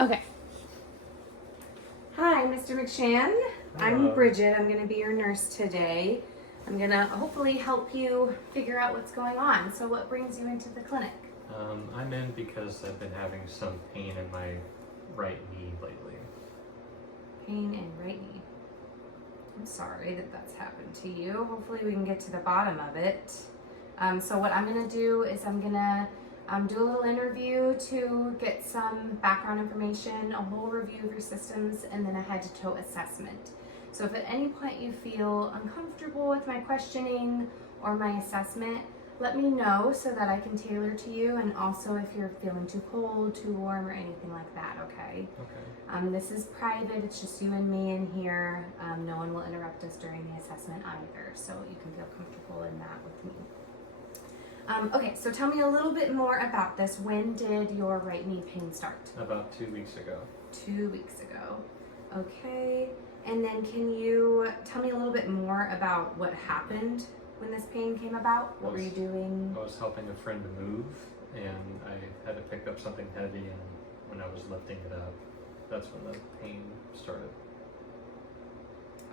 Okay. Hi, Mr. McShan. I'm Bridget. I'm going to be your nurse today. I'm going to hopefully help you figure out what's going on. So what brings you into the clinic? I'm in because I've been having some pain in my right knee lately. Pain in right knee. I'm sorry that that's happened to you. Hopefully we can get to the bottom of it. So what I'm going to do is I'm going to do a little interview to get some background information, a whole review of your systems, and then a head-to-toe assessment. So if at any point you feel uncomfortable with my questioning or my assessment, let me know so that I can tailor to you, and also if you're feeling too cold, too warm, or anything like that, okay? Okay. This is private, it's just you and me in here. No one will interrupt us during the assessment either, so you can feel comfortable in that with me. Okay, so tell me a little bit more about this. When did your right knee pain start? About 2 weeks ago. 2 weeks ago. Okay, and then can you tell me a little bit more about what happened when this pain came about? What were you doing? I was helping a friend to move, and I had to pick up something heavy, and when I was lifting it up, that's when the pain started.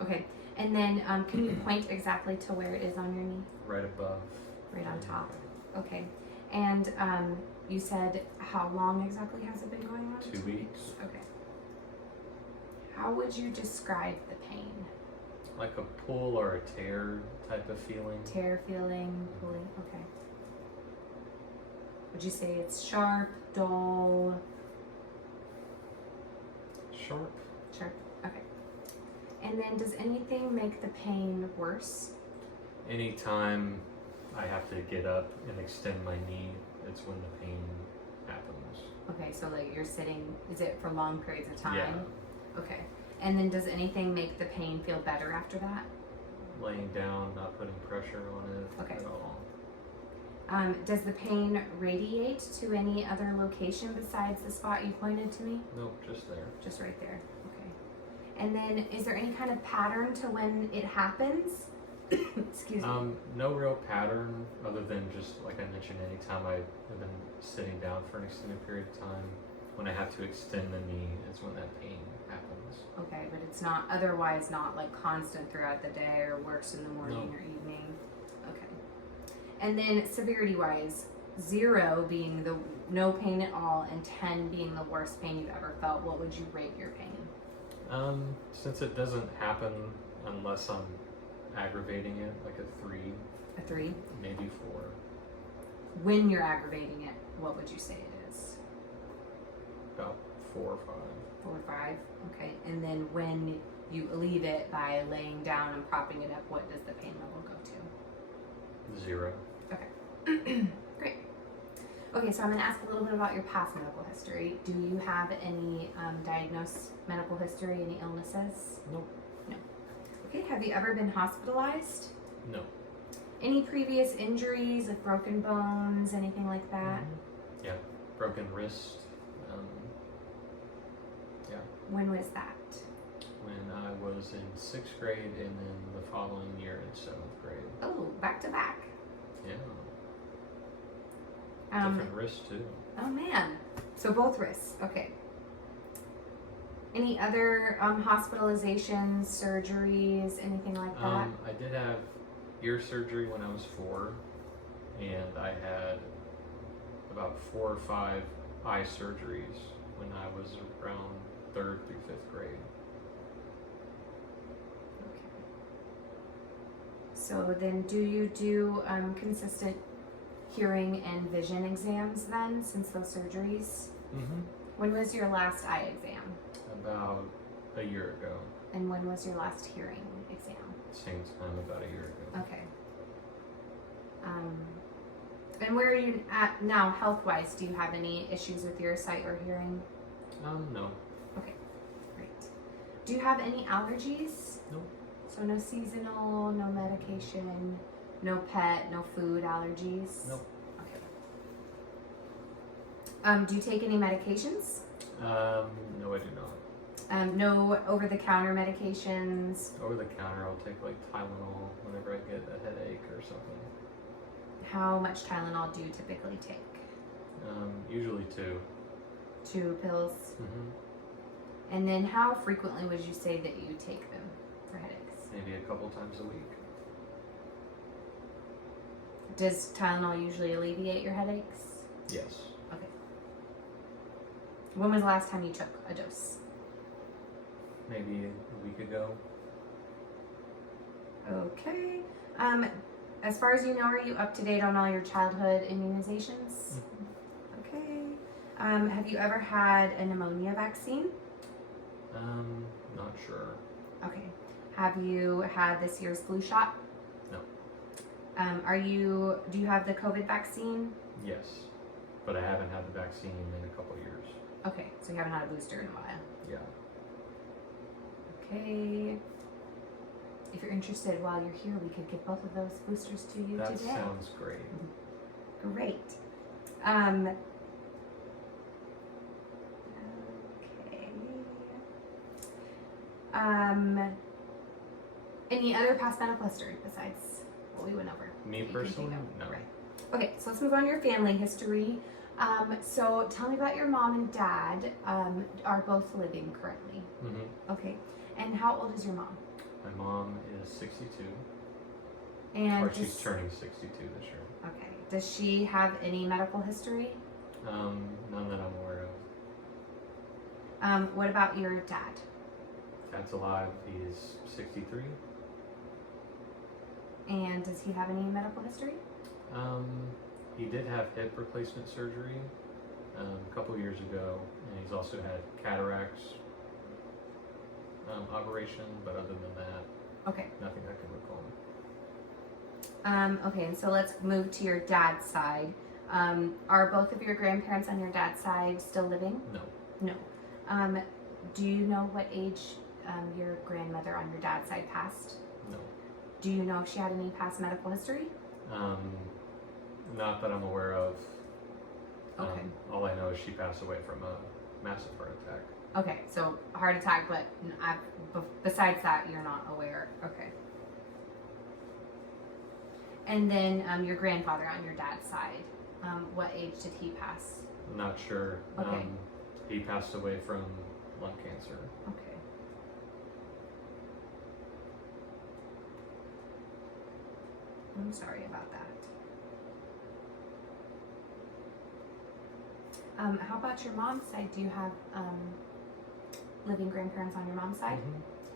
Okay, and then can you point exactly to where it is on your knee? Right above. Right on top. Okay, and you said how long exactly has it been going on? 2 weeks. Okay. How would you describe the pain? Like a pull or a tear type of feeling. Tear feeling, pulling, okay. Would you say it's sharp, dull? Sharp. Sharp, okay. And then does anything make the pain worse? Anytime I have to get up and extend my knee, it's when the pain happens. Okay, so like you're sitting, is it for long periods of time? Yeah. Okay. And then does anything make the pain feel better after that? Laying down, not putting pressure on it at all. Does the pain radiate to any other location besides the spot you pointed to me? Nope, just there. Just right there, okay. And then is there any kind of pattern to when it happens? Excuse me. No real pattern other than just like I mentioned, anytime I have been sitting down for an extended period of time, when I have to extend the knee is when that pain happens. Okay, but it's not otherwise not like constant throughout the day or worse in the morning or evening. Okay. And then severity wise, 0 being the no pain at all and 10 being the worst pain you've ever felt, what would you rate your pain? Since it doesn't happen unless I'm aggravating it, like a 3. A 3? Maybe 4. When you're aggravating it, what would you say it is? About 4 or 5. 4 or 5, okay. And then when you leave it by laying down and propping it up, what does the pain level go to? 0. Okay. Great. Okay, so I'm going to ask a little bit about your past medical history. Do you have any diagnosed medical history, any illnesses? Nope. No. Okay, have you ever been hospitalized? No. Any previous injuries, like broken bones, anything like that? Mm-hmm. Yeah, broken wrist. Yeah. When was that? When I was in 6th grade, and then the following year in 7th grade. Oh, back to back. Yeah. Different wrists too. Oh man. So both wrists. Okay. Any other hospitalizations, surgeries, anything like that? I did have ear surgery when I was 4, and I had about 4 or 5 eye surgeries when I was around 3rd through 5th grade. Okay. So then do you do consistent hearing and vision exams then, since those surgeries? Mm-hmm. When was your last eye exam? About a year ago. And when was your last hearing exam? Same time, about a year ago. Okay. And where are you at now, health-wise? Do you have any issues with your sight or hearing? No. Okay, great. Do you have any allergies? Nope. So no seasonal, no medication, no pet, no food allergies? Nope. Okay. Do you take any medications? No, I do not. No over-the-counter medications? Over the counter, I'll take like Tylenol whenever I get a headache or something. How much Tylenol do you typically take? Usually 2. 2 pills. And then how frequently would you say that you take them for headaches? Maybe a couple times a week. Does Tylenol usually alleviate your headaches? Yes. Okay. When was the last time you took a dose? Maybe a week ago. Okay. As far as you know, are you up to date on all your childhood immunizations? Okay. Have you ever had a pneumonia vaccine? Not sure. Okay. Have you had this year's flu shot? No. Do you have the COVID vaccine? Yes, but I haven't had the vaccine in a couple years. Okay, so you haven't had a booster in a while. Yeah. Okay. If you're interested, while you're here, we could give both of those boosters to you That today. sounds great. Great. Okay. Any other past medical history besides what we went over? Me that you can personally, think of? no. Right. Okay, so let's move on to your family history. So tell me about your mom and dad. Are both living currently? Okay. And how old is your mom? My mom is 62, And or she's turning 62 this year. Okay. Does she have any medical history? None that I'm aware of. What about your dad? Dad's alive. He's 63. And does he have any medical history? He did have hip replacement surgery a couple years ago, and he's also had cataracts operation, but other than that, Okay. nothing I can recall. Okay, and so let's move to your dad's side. Are both of your grandparents on your dad's side still living? No. No. Do you know what age your grandmother on your dad's side passed? No. Do you know if she had any past medical history? Not that I'm aware of. Okay. All I know is she passed away from a massive heart attack. Okay, so heart attack, but besides that, you're not aware. Okay. And then your grandfather on your dad's side, what age did he pass? Not sure. Okay. He passed away from lung cancer. Okay. I'm sorry about that. How about your mom's side? Do you have living grandparents on your mom's side?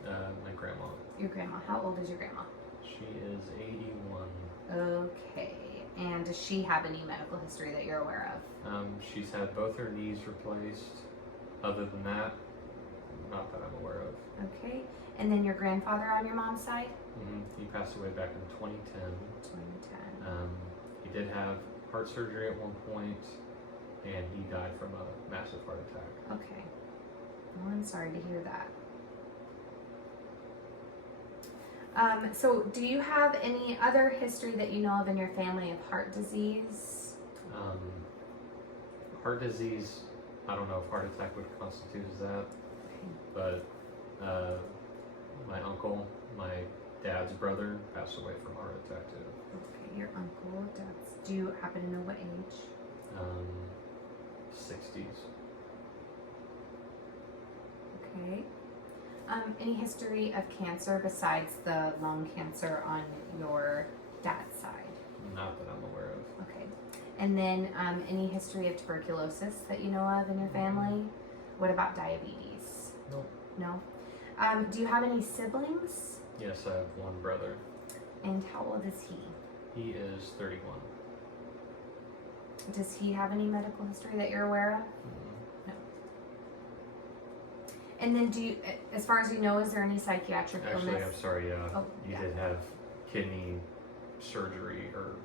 My grandma. Your grandma. How old is your grandma? She is 81. Okay. And does she have any medical history that you're aware of? She's had both her knees replaced. Other than that, not that I'm aware of. Okay. And then your grandfather on your mom's side? He passed away back in 2010. 2010. He did have heart surgery at one point, and he died from a massive heart attack. Okay. Well, I'm sorry to hear that. So do you have any other history that you know of in your family of heart disease? Heart disease, I don't know if heart attack would constitute as that, Okay. but my uncle, my dad's brother, passed away from heart attack too. Okay, your uncle, dad's. Do you happen to know what age? 60s. Okay. Any history of cancer besides the lung cancer on your dad's side? Not that I'm aware of. Okay. And then any history of tuberculosis that you know of in your family? What about diabetes? Nope. No? Do you have any siblings? Yes, I have one brother. And how old is he? He is 31. Does he have any medical history that you're aware of? No. And then do you, as far as you know, is there any psychiatric Actually, illness? I'm sorry, Oh, he yeah. did have kidney surgery, or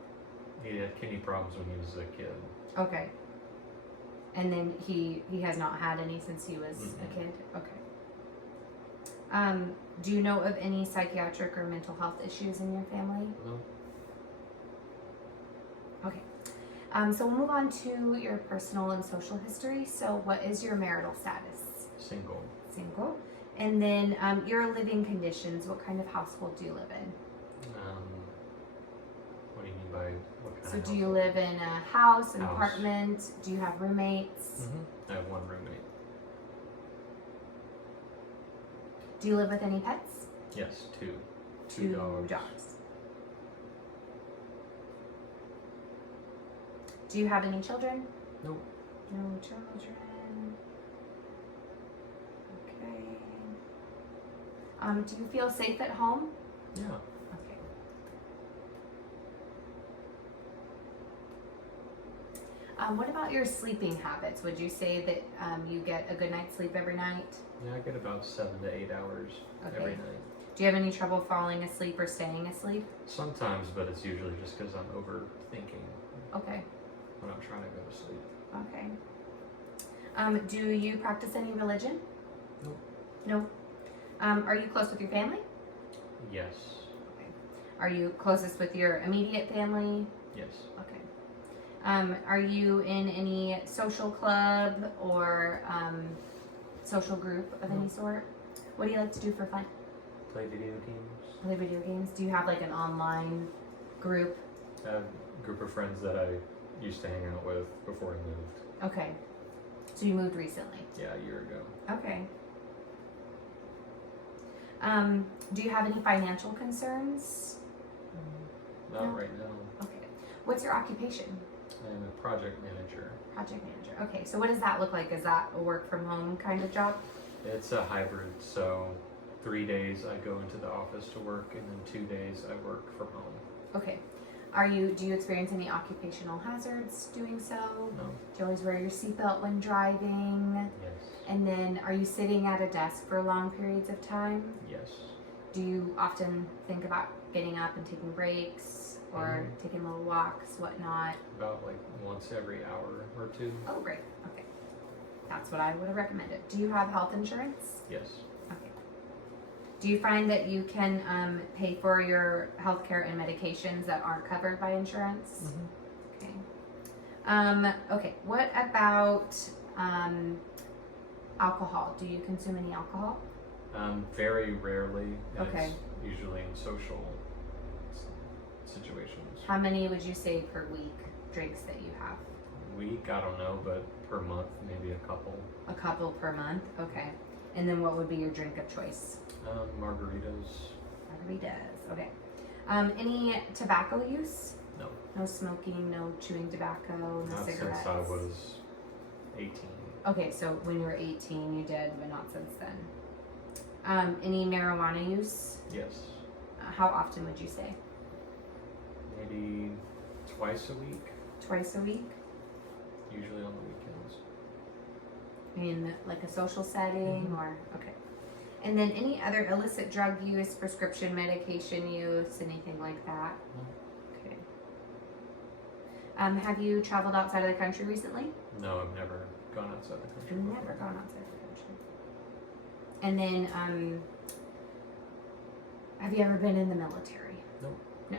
he had kidney problems when he was a kid. Okay. And then he has not had any since he was a kid? Okay. Do you know of any psychiatric or mental health issues in your family? No. Okay. So we'll move on to your personal and social history. So what is your marital status? Single. Single. And then your living conditions. What kind of household do you live in? What do you mean by what kind So of do you household? live in a house, an House. apartment? Do you have roommates? I have one roommate. Do you live with any pets? Yes, two. Two dogs. Do you have any children? Nope. No children. Okay. Do you feel safe at home? Yeah. Okay. What about your sleeping habits? Would you say that you get a good night's sleep every night? Yeah, I get about 7 to 8 hours every night. Do you have any trouble falling asleep or staying asleep? Sometimes, but it's usually just because I'm overthinking Okay. when I'm trying to go to sleep. Okay. Do you practice any religion? Nope. No. Are you close with your family? Yes. Okay. Are you closest with your immediate family? Yes. Okay. Are you in any social club or social group of any sort? What do you like to do for fun? Play video games. Play video games? Do you have like an online group? I have a group of friends that I used to hang out with before I moved. Okay. So you moved recently? Yeah, a year ago. Okay. Do you have any financial concerns? Not No. right now. Okay. What's your occupation? I'm a project manager. Project manager. Okay, so what does that look like? Is that a work from home kind of job? It's a hybrid, so 3 days I go into the office to work, and then 2 days I work from home. Okay. Do you experience any occupational hazards doing so? No. Do you always wear your seatbelt when driving? Yes. And then are you sitting at a desk for long periods of time? Yes. Do you often think about getting up and taking breaks or taking little walks, whatnot? About like once every hour or two. Oh, great. Okay. That's what I would have recommended. Do you have health insurance? Yes. Okay. Do you find that you can pay for your healthcare and medications that aren't covered by insurance? Okay. Okay. What about alcohol? Do you consume any alcohol? Very rarely. And Okay. It's usually in social situations. How many would you say per week drinks that you have? Week, I don't know, but per month, maybe a couple. A couple per month? Okay. And then what would be your drink of choice? Margaritas. Margaritas. Okay. Any tobacco use? No. No smoking, no chewing tobacco, no Not cigarettes? since I was 18. Okay, so when you were 18 you did, but not since then. Any marijuana use? Yes. How often would you say? Maybe twice a week, Twice a week? usually on the weekends. In like a social setting or? Okay. And then any other illicit drug use, prescription medication use, anything like that? No. Okay. Have you traveled outside of the country recently? No, I've never gone outside the country. Never before. gone outside the country. And then, have you ever been in the military? Nope. No.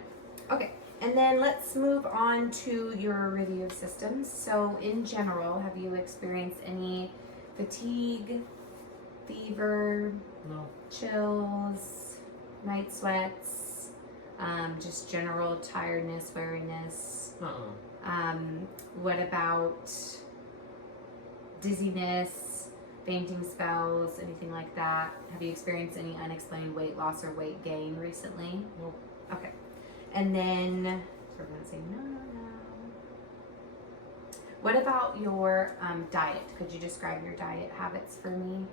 Okay. And then let's move on to your review of systems. So, in general, have you experienced any fatigue, fever, No. chills, night sweats, just general tiredness, weariness? What about dizziness, fainting spells, anything like that? Have you experienced any unexplained weight loss or weight gain recently? Nope. Okay. And then, so we're going to say no. What about your diet? Could you describe your diet habits for me?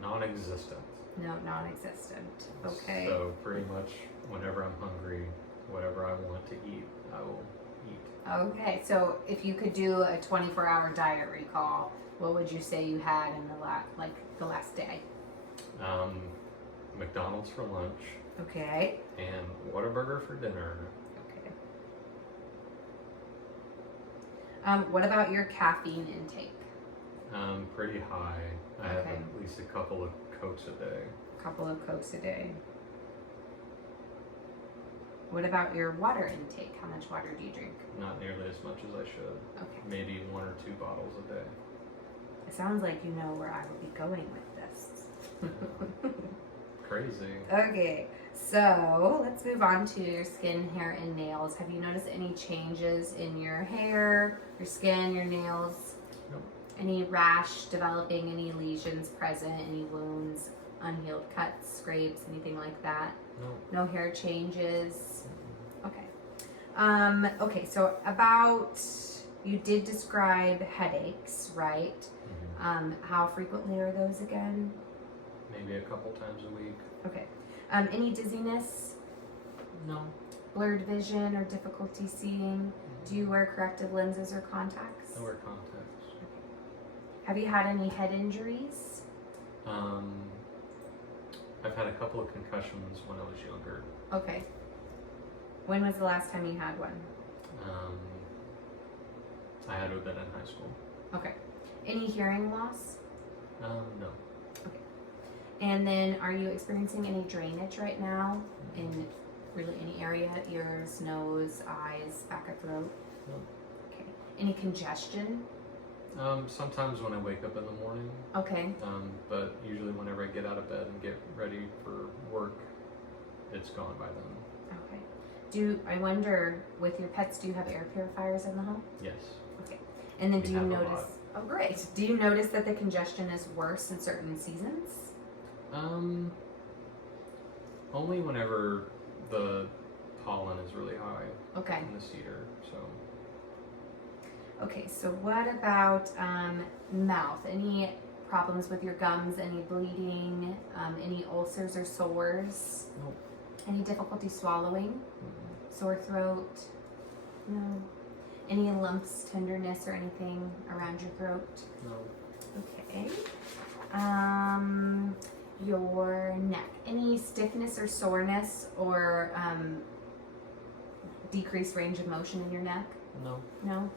Non-existent. No, non-existent. Okay. So pretty much whenever I'm hungry, whatever I want to eat, I will eat. Okay, so if you could do a 24-hour diet recall, what would you say you had in the last day? McDonald's for lunch Okay. and Whataburger for dinner. Okay. What about your caffeine intake? Pretty high. I have Okay. at least a couple of Cokes a day. A couple of Cokes a day. What about your water intake? How much water do you drink? Not nearly as much as I should. Okay. Maybe 1 or 2 bottles a day. It sounds like you know where I would be going with this. Crazy. Okay, so let's move on to your skin, hair, and nails. Have you noticed any changes in your hair, your skin, your nails? Nope. Any rash developing, any lesions present, any wounds, unhealed cuts, scrapes, anything like that? No. No hair changes? Mm-mm. Okay. Okay, so you did describe headaches, right? Mhm. How frequently are those again? Maybe a couple times a week. Okay. Any dizziness, No. blurred vision, or difficulty seeing? Do you wear corrective lenses or contacts? I wear contacts. Have you had any head injuries? I've had a couple of concussions when I was younger. Okay. When was the last time you had one? I had to have been in high school. Okay. Any hearing loss? No. Okay. And then are you experiencing any drainage right now in really any area? Ears, nose, eyes, back of throat? No. Okay. Any congestion? Sometimes when I wake up in the morning. Okay. But usually whenever I get out of bed and get ready for work, it's gone by then. Okay. I wonder, with your pets, do you have air purifiers in the home? Yes. Okay. And then We do you have a notice? lot. Oh, great. Do you notice that the congestion is worse in certain seasons? Only whenever the pollen is really high Okay. in the cedar. So. Okay, so what about mouth? Any problems with your gums? Any bleeding? Any ulcers or sores? Nope. Any difficulty swallowing? Mm-mm. Sore throat? No. Any lumps, tenderness, or anything around your throat? No. Okay. Your neck. Any stiffness or soreness or decreased range of motion in your neck? No. No.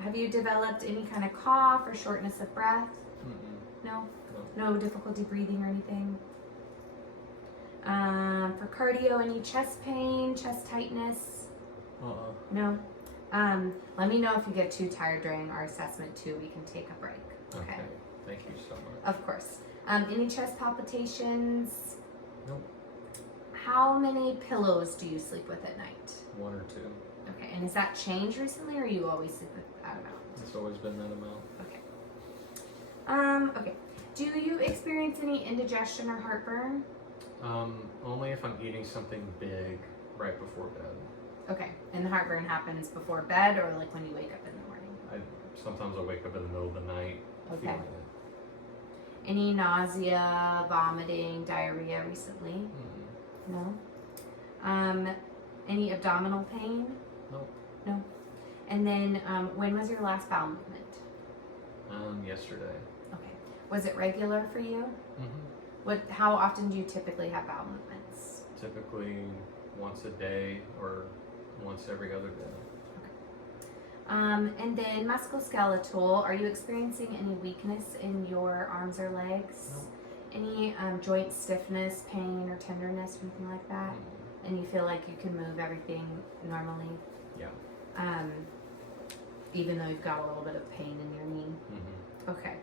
Have you developed any kind of cough or shortness of breath? Mm-mm. No. No. No difficulty breathing or anything? For cardio, any chest pain, chest tightness? No. Let me know if you get too tired during our assessment too. We can take a break. Okay. Thank you so much. Of course. Any chest palpitations? Nope. How many pillows do you sleep with at night? 1 or 2. Okay, and has that changed recently, or you always sleep with that amount? It's always been that amount. Okay. Okay. Do you experience any indigestion or heartburn? Only if I'm eating something big right before bed. Okay, and the heartburn happens before bed, or like when you wake up in the morning? Sometimes I'll wake up in the middle of the night Okay. feeling it. Any nausea, vomiting, diarrhea recently? Mm-mm. No. Any abdominal pain? Nope. No. And then, when was your last bowel movement? Yesterday. Okay. Was it regular for you? Mm-hmm. How often do you typically have bowel movements? Typically once a day or once every other day. And then musculoskeletal, are you experiencing any weakness in your arms or legs? Nope. Any joint stiffness, pain, or tenderness, or anything like that? Mm-mm. And you feel like you can move everything normally? Yeah. Even though you've got a little bit of pain in your knee? Mm-hmm. Okay.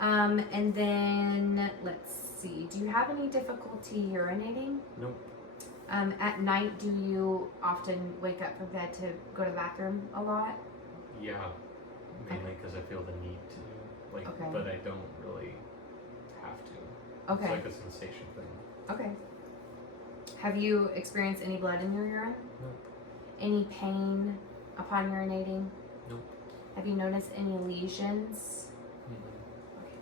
And then, let's see, do you have any difficulty urinating? Nope. At night, do you often wake up from bed to go to the bathroom a lot? Yeah. Mainly because I feel the need to. Okay. But I don't really have to. Okay. It's like a sensation thing. Okay. Have you experienced any blood in your urine? Nope. Any pain upon urinating? Nope. Have you noticed any lesions? Mm-mm. Okay.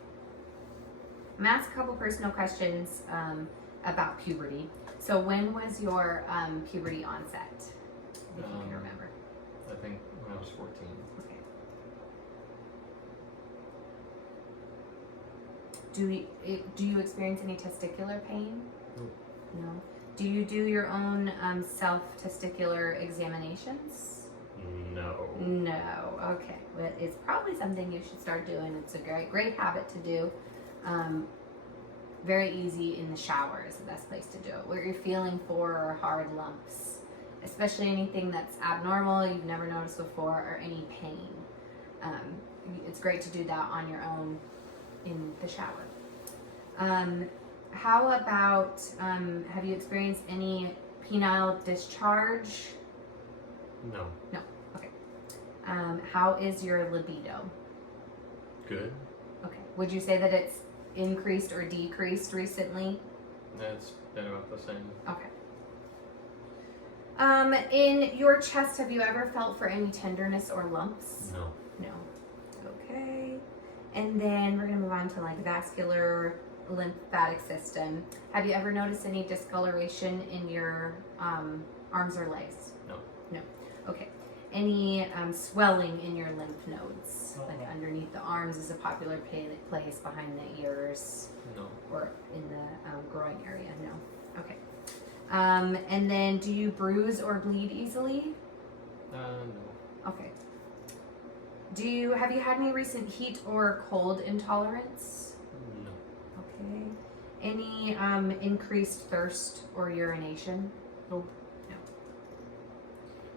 I'm gonna ask a couple personal questions about puberty. So when was your puberty onset? If you can remember. I think when I was 14. Okay. Do you experience any testicular pain? Nope. No. Do you do your own self-testicular examinations? No. No. Okay. Well, it's probably something you should start doing. It's a great habit to do. Very easy in the shower is the best place to do it. Where you're feeling for hard lumps, especially anything that's abnormal, you've never noticed before, or any pain. It's great to do that on your own in the shower. How about, have you experienced any penile discharge? No. No. Okay. How is your libido? Good. Okay. Would you say that it's increased or decreased recently? That's been about the same. Okay. In your chest, have you ever felt for any tenderness or lumps? No. No. Okay. And then we're going to move on to like vascular lymphatic system. Have you ever noticed any discoloration in your arms or legs? No. No. Okay. Any swelling in your lymph nodes? No. Like underneath the arms is a popular place, behind the ears, No. or in the groin area? No. Okay. And then do you bruise or bleed easily? No. Okay. Have you had any recent heat or cold intolerance? No. Okay. Any increased thirst or urination? Nope. No.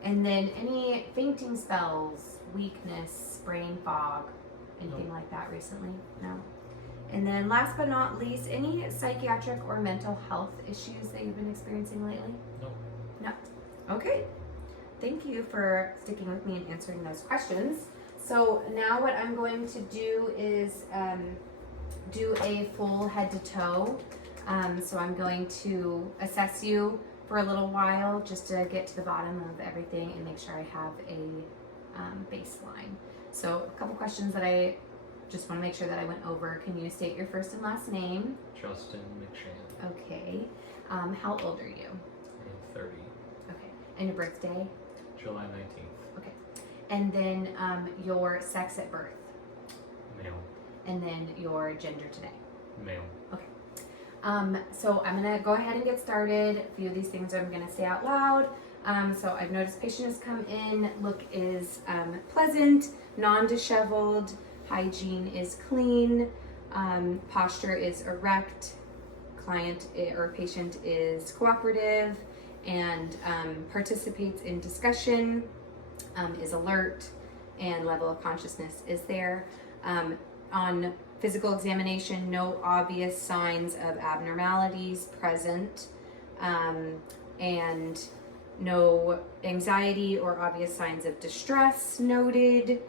And then any fainting spells, weakness, brain fog, anything No. like that recently? No. And then last but not least, any psychiatric or mental health issues that you've been experiencing lately? No. No. Okay. Thank you for sticking with me and answering those questions. So now what I'm going to do is do a full head to toe. So I'm going to assess you for a little while just to get to the bottom of everything and make sure I have a baseline. So a couple questions that I just want to make sure that I went over. Can you state your first and last name? Justin McShann. Okay. How old are you? I'm 30. Okay. And your birthday? July 19th. Okay. And then your sex at birth? Male. And then your gender today? Male. So I'm gonna go ahead and get started. A few of these things I'm gonna say out loud. So I've noticed patient has come in, look is pleasant, non-disheveled, hygiene is clean, posture is erect, client or patient is cooperative and participates in discussion, is alert, and level of consciousness is there. On physical examination, no obvious signs of abnormalities present, and no anxiety or obvious signs of distress noted.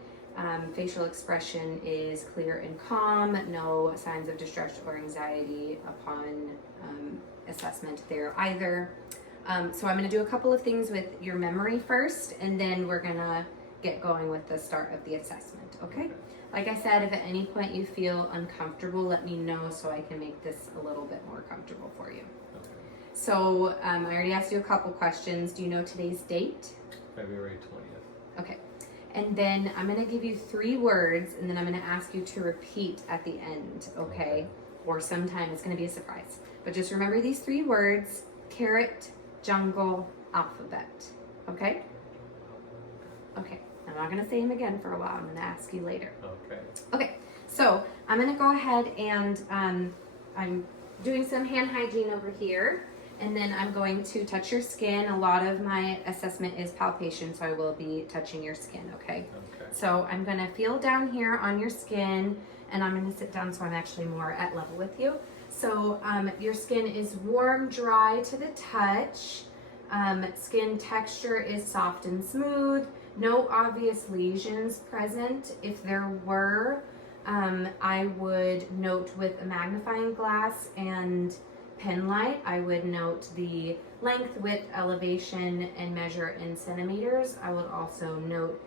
Facial expression is clear and calm, no signs of distress or anxiety upon assessment there either. So I'm going to do a couple of things with your memory first, and then we're going to get going with the start of the assessment, okay? Like I said, if at any point you feel uncomfortable, let me know so I can make this a little bit more comfortable for you. Okay. So I already asked you a couple questions. Do you know today's date? February 20th. Okay. And then I'm going to give you 3 words, and then I'm going to ask you to repeat at the end, okay? Or sometime it's going to be a surprise. But just remember these 3 words: carrot, jungle, alphabet. Okay? Okay. I'm not going to say them again for a while. I'm going to ask you later. Okay. Okay. So I'm going to go ahead and I'm doing some hand hygiene over here. And then I'm going to touch your skin. A lot of my assessment is palpation, so I will be touching your skin, okay? Okay. So I'm going to feel down here on your skin, and I'm going to sit down so I'm actually more at level with you. So your skin is warm, dry to the touch. Skin texture is soft and smooth. No obvious lesions present. If there were, I would note with a magnifying glass and pen light, I would note the length, width, elevation, and measure in centimeters. I would also note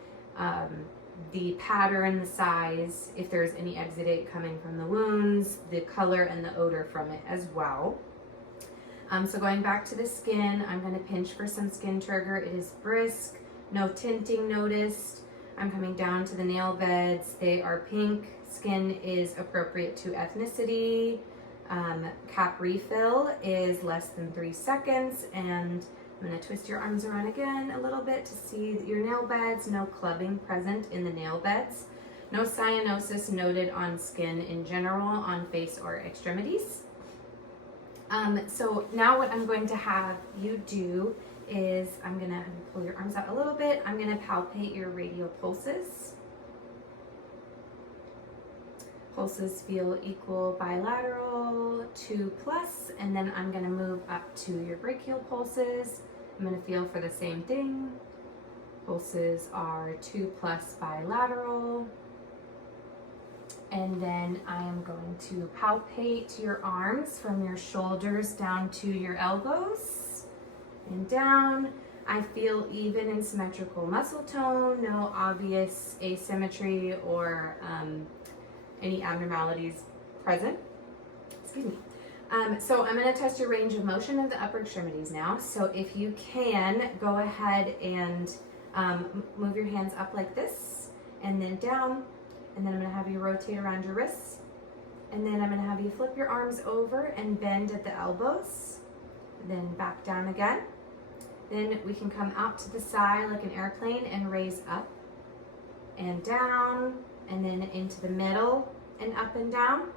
the pattern, the size, if there's any exudate coming from the wounds, the color and the odor from it as well. So going back to the skin, I'm going to pinch for some skin trigger. It is brisk, no tinting noticed. I'm coming down to the nail beds. They are pink. Skin is appropriate to ethnicity. Cap refill is less than 3 seconds, and I'm going to twist your arms around again a little bit to see your nail beds. No clubbing present in the nail beds. No cyanosis noted on skin in general, on face or extremities. So now what I'm going to have you do is I'm going to pull your arms out a little bit. I'm going to palpate your radial pulses. Pulses feel equal bilateral, 2+, and then I'm going to move up to your brachial pulses. I'm going to feel for the same thing. Pulses are 2+ bilateral. And then I am going to palpate your arms from your shoulders down to your elbows and down. I feel even and symmetrical muscle tone, no obvious asymmetry or any abnormalities present. Excuse me. So I'm going to test your range of motion of the upper extremities now. So if you can, go ahead and move your hands up like this and then down. And then I'm going to have you rotate around your wrists. And then I'm going to have you flip your arms over and bend at the elbows. Then back down again. Then we can come out to the side like an airplane and raise up and down. And then into the middle and up and down.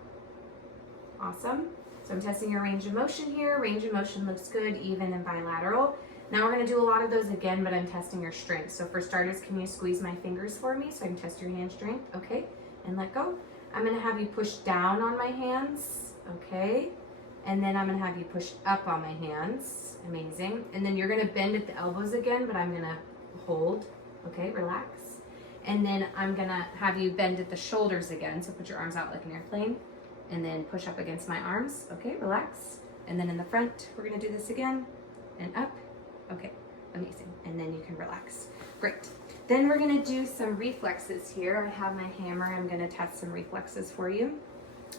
Awesome. So I'm testing your range of motion here. Range of motion looks good, even and bilateral. Now we're going to do a lot of those again, but I'm testing your strength. So for starters, can you squeeze my fingers for me so I can test your hand strength? Okay, and let go. I'm going to have you push down on my hands. Okay, and then I'm going to have you push up on my hands. Amazing. And then you're going to bend at the elbows again, but I'm going to hold. Okay, relax. And then I'm going to have you bend at the shoulders again. So put your arms out like an airplane. And then push up against my arms. Okay, relax. And then in the front, we're gonna do this again. And up. Okay, amazing. And then you can relax. Great. Then we're gonna do some reflexes here. I have my hammer. I'm gonna test some reflexes for you.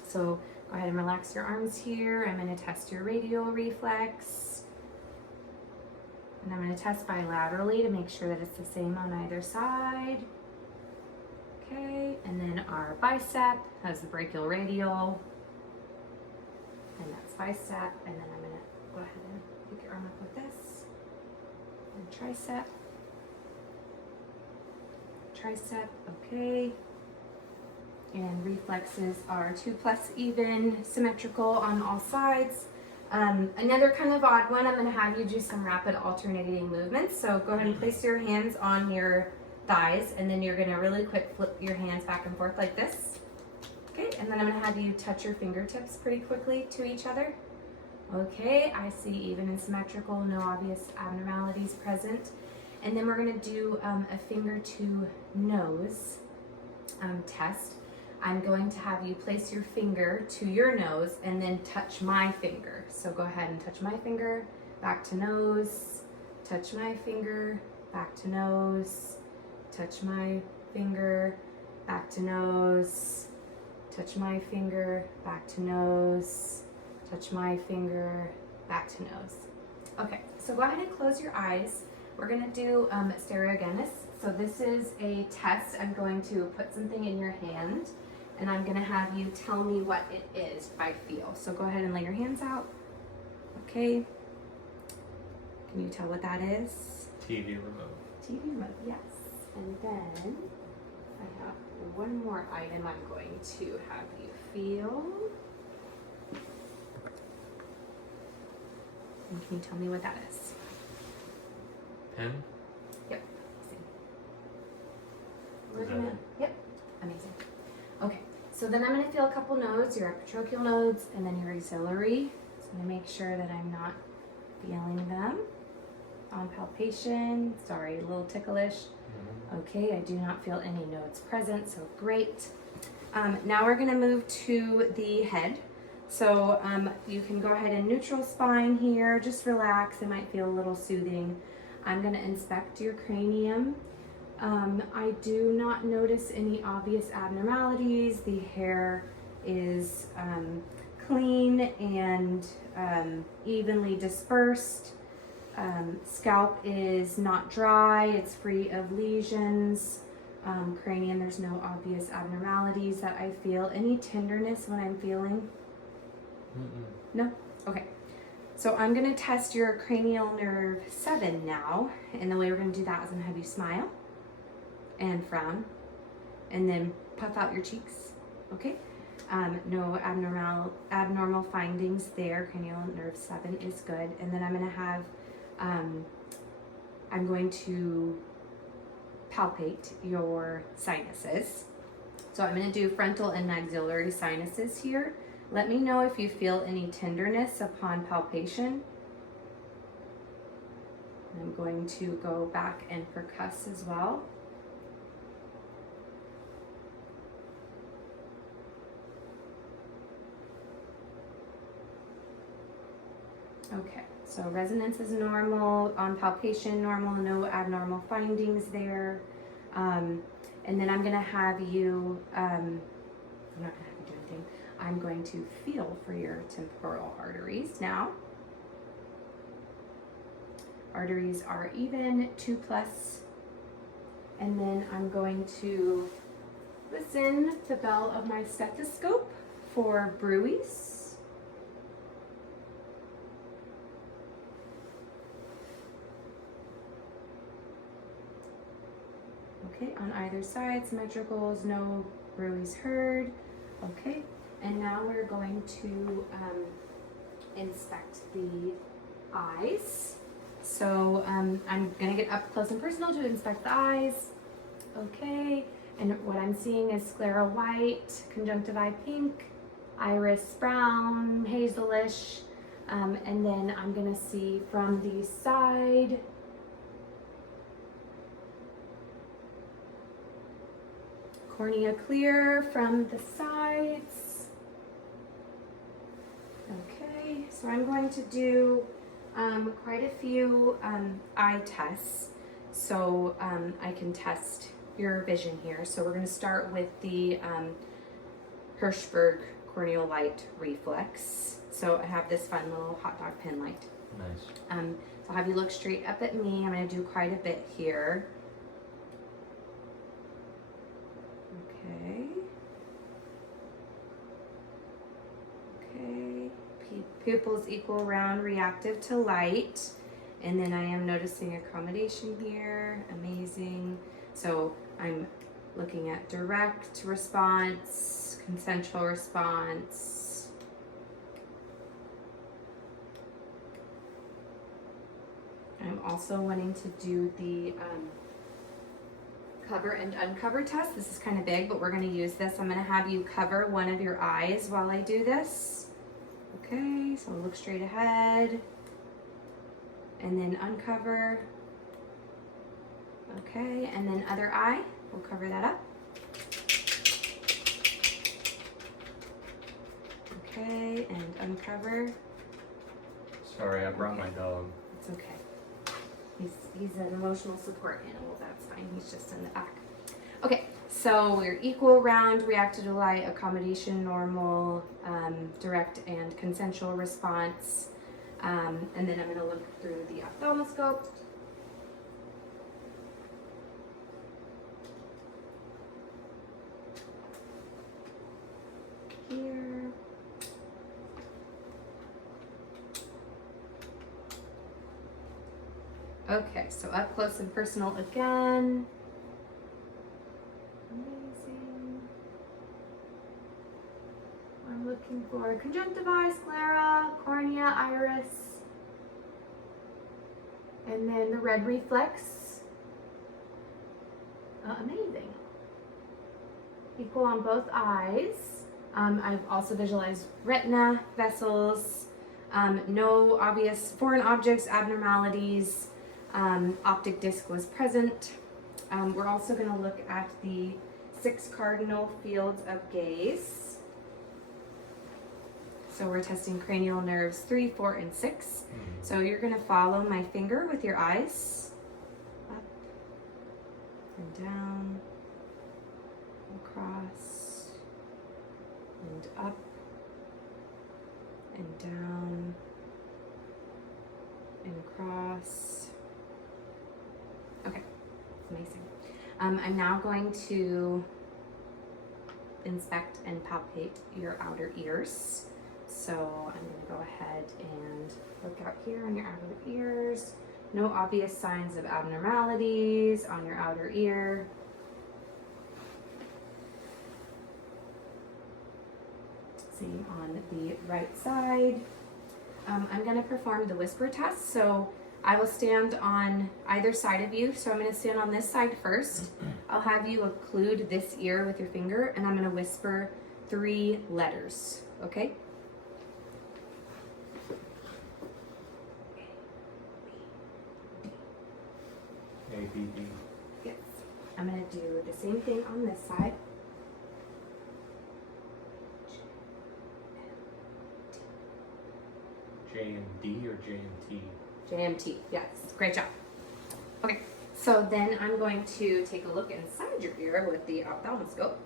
So go ahead and relax your arms here. I'm gonna test your radial reflex. And I'm gonna test bilaterally to make sure that it's the same on either side. Okay, and then our bicep has the brachial radial, and that's bicep. And then I'm gonna go ahead and pick your arm up with this, and tricep, okay. And reflexes are 2 plus even, symmetrical on all sides. Another kind of odd one, I'm gonna have you do some rapid alternating movements. So go ahead and place your hands on your thighs, and then you're gonna really quick flip your hands back and forth like this. Okay, and then I'm gonna have you touch your fingertips pretty quickly to each other. Okay, I see even and symmetrical, no obvious abnormalities present. And then we're gonna do a finger to nose test. I'm going to have you place your finger to your nose and then touch my finger. So go ahead and touch my finger, back to nose, touch my finger, back to nose, touch my finger, back to nose, touch my finger, back to nose, touch my finger, back to nose. Okay, so go ahead and close your eyes. We're gonna do stereogenesis. So this is a test. I'm going to put something in your hand, and I'm gonna have you tell me what it is by feel. So go ahead and lay your hands out. Okay. Can you tell what that is? TV remote. TV remote, yes. And then I have one more item I'm going to have you feel. And can you tell me what that is? Pen? Yep. Yep. Amazing. Okay. So then I'm going to feel a couple nodes, your epitrochial nodes, and then your axillary. So I'm going to make sure that I'm not feeling them. On palpation, sorry, a little ticklish. Okay, I do not feel any nodes present, so great. Now we're going to move to the head. So you can go ahead and neutral spine here, just relax. It might feel a little soothing. I'm going to inspect your cranium. I do not notice any obvious abnormalities. The hair is clean and evenly dispersed. Scalp is not dry, it's free of lesions. Cranium, there's no obvious abnormalities that I feel. Any tenderness when I'm feeling? No? Okay. So I'm going to test your cranial nerve 7 now. And the way we're going to do that is I'm going to have you smile and frown and then puff out your cheeks. Okay? No abnormal findings there. Cranial nerve 7 is good. And then I'm going to have I'm going to palpate your sinuses. So I'm going to do frontal and maxillary sinuses here. Let me know if you feel any tenderness upon palpation. I'm going to go back and percuss as well. Okay, so resonance is normal, on palpation normal, no abnormal findings there. And then I'm gonna have you, I'm not gonna have you do anything. I'm going to feel for your temporal arteries now. Arteries are even, 2+. And then I'm going to listen the bell of my stethoscope for bruits. Okay, on either side, symmetricals, no bruits heard. Okay, and now we're going to inspect the eyes. So I'm gonna get up close and personal to inspect the eyes. Okay, and what I'm seeing is sclera white, conjunctivae pink, iris brown, hazelish, and then I'm gonna see from the side. Cornea clear from the sides. Okay, so I'm going to do quite a few eye tests so I can test your vision here. So we're going to start with the Hirschberg corneal light reflex. So I have this fun little hot dog pen light. Nice. So I'll have you look straight up at me. I'm going to do quite a bit here. Okay. Okay. Pupils equal round, reactive to light. And then I am noticing accommodation here. Amazing. So I'm looking at direct response, consensual response. I'm also wanting to do the cover and uncover test. This is kind of big, but we're going to use this. I'm going to have you cover one of your eyes while I do this. Okay, so look straight ahead and then uncover. Okay, and then other eye, we'll cover that up. Okay, and uncover. Sorry, I brought my dog. It's okay. He's an emotional support animal. That's fine. He's just in the back. Okay, so we're equal, round, reactive to light, accommodation, normal, direct and consensual response. And then I'm going to look through the ophthalmoscope. Here. Okay, so up close and personal again. Amazing. I'm looking for conjunctivae, sclera, cornea, iris, and then the red reflex. Amazing. Equal on both eyes. I've also visualized retina, vessels, no obvious foreign objects, abnormalities. Optic disc was present. We're also going to look at the 6 cardinal fields of gaze. So we're testing cranial nerves 3, 4, and 6. So you're going to follow my finger with your eyes. Up and down, across, and up, and down, and across. Okay, amazing. I'm now going to inspect and palpate your outer ears. So I'm going to go ahead and look out here on your outer ears. No obvious signs of abnormalities on your outer ear. Same on the right side. I'm going to perform the whisper test. So I will stand on either side of you. So I'm going to stand on this side first. I'll have you occlude this ear with your finger, and I'm going to whisper 3 letters. Okay? A, B, D. Yes. I'm going to do the same thing on this side. JMD or JMT? JMT, yes, great job. Okay, so then I'm going to take a look inside your ear with the ophthalmoscope.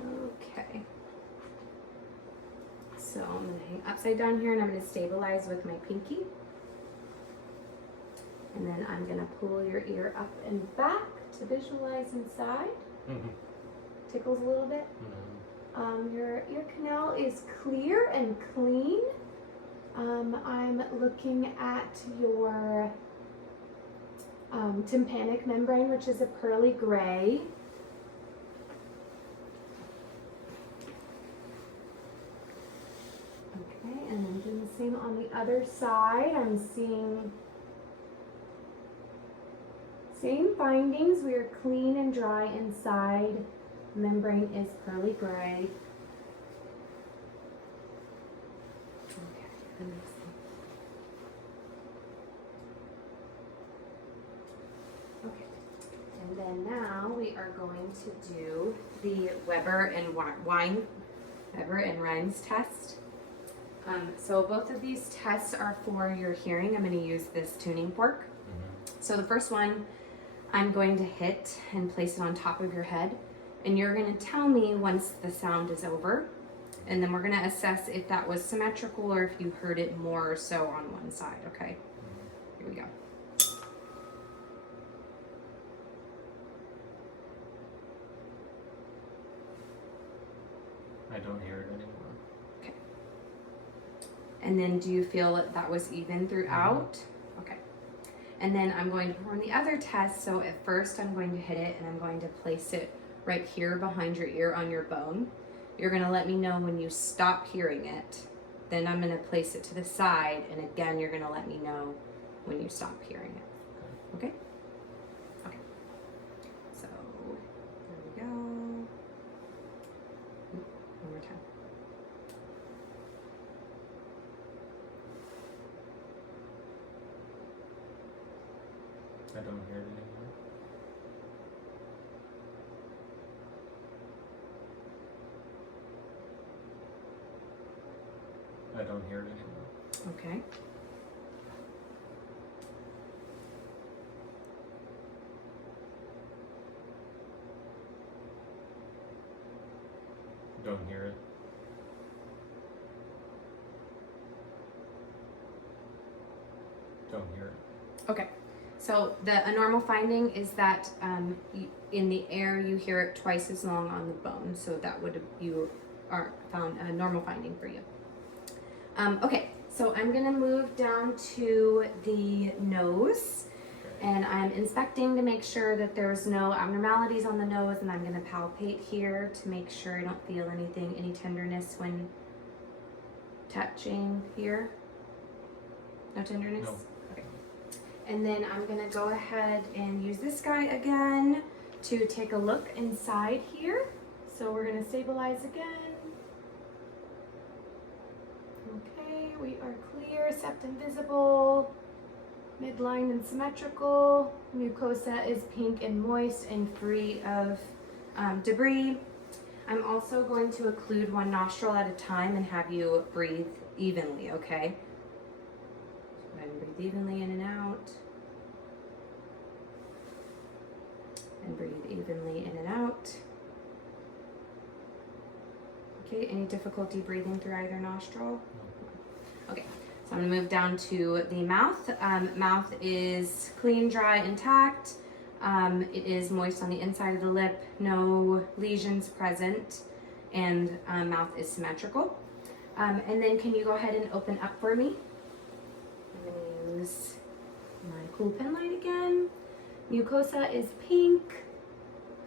Okay. So I'm going to hang upside down here and I'm going to stabilize with my pinky. And then I'm going to pull your ear up and back to visualize inside. Mm-hmm. Tickles a little bit. Mm-hmm. Your ear canal is clear and clean. I'm looking at your tympanic membrane, which is a pearly gray. Okay, and then doing the same on the other side. I'm seeing same findings. We are clean and dry inside. Membrane is pearly gray. Okay, that makes sense. Okay, and then now we are going to do the Weber and Rhymes test. So both of these tests are for your hearing. I'm going to use this tuning fork. Mm-hmm. So the first one, I'm going to hit and place it on top of your head. And you're going to tell me once the sound is over. And then we're going to assess if that was symmetrical or if you heard it more or so on one side, okay? Mm-hmm. Here we go. I don't hear it anymore. Okay. And then do you feel that was even throughout? Mm-hmm. Okay. And then I'm going to perform the other test. So at first I'm going to hit it and I'm going to place it right here behind your ear on your bone. You're going to let me know when you stop hearing it. Then I'm going to place it to the side, and again you're going to let me know when you stop hearing it. Okay? Okay. So there we go. One more time. I don't hear it anymore. I don't hear it anymore. Okay. Don't hear it. Don't hear it. Okay. So a normal finding is that in the air you hear it twice as long on the bone. So that would you are found a normal finding for you. Okay, so I'm gonna move down to the nose, and I'm inspecting to make sure that there's no abnormalities on the nose, and I'm gonna palpate here to make sure I don't feel anything, any tenderness when touching here. No tenderness? No. Okay. And then I'm gonna go ahead and use this guy again to take a look inside here. So we're gonna stabilize again. Okay, we are clear, septum visible, midline and symmetrical. Mucosa is pink and moist and free of debris. I'm also going to occlude one nostril at a time and have you breathe evenly, okay? Go ahead and breathe evenly in and out. And breathe evenly in and out. Okay, any difficulty breathing through either nostril? Okay, so I'm gonna move down to the mouth. Mouth is clean, dry, intact. It is moist on the inside of the lip, no lesions present, and mouth is symmetrical. And then can you go ahead and open up for me? I'm gonna use my cool pen light again. Mucosa is pink,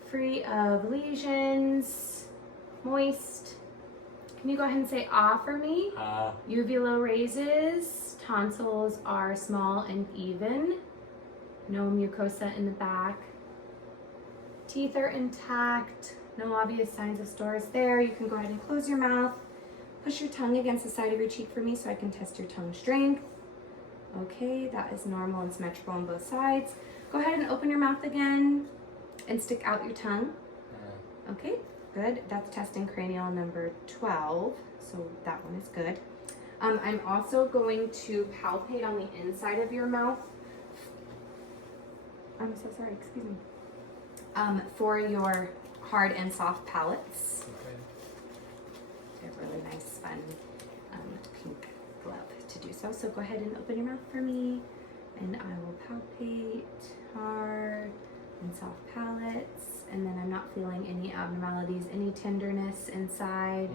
free of lesions, moist. Can you go ahead and say ah for me? Uvula raises, tonsils are small and even. No mucosa in the back. Teeth are intact, no obvious signs of stores there. You can go ahead and close your mouth. Push your tongue against the side of your cheek for me so I can test your tongue strength. Okay, that is normal and symmetrical on both sides. Go ahead and open your mouth again. And stick out your tongue. Okay, good. That's testing cranial number 12, so that one is good. I'm also going to palpate on the inside of your mouth. I'm so sorry, excuse me. For your hard and soft palates. Okay. A really nice, fun pink glove to do so. So go ahead and open your mouth for me, and I will palpate hard and soft palates. And then I'm not feeling any abnormalities, any tenderness inside.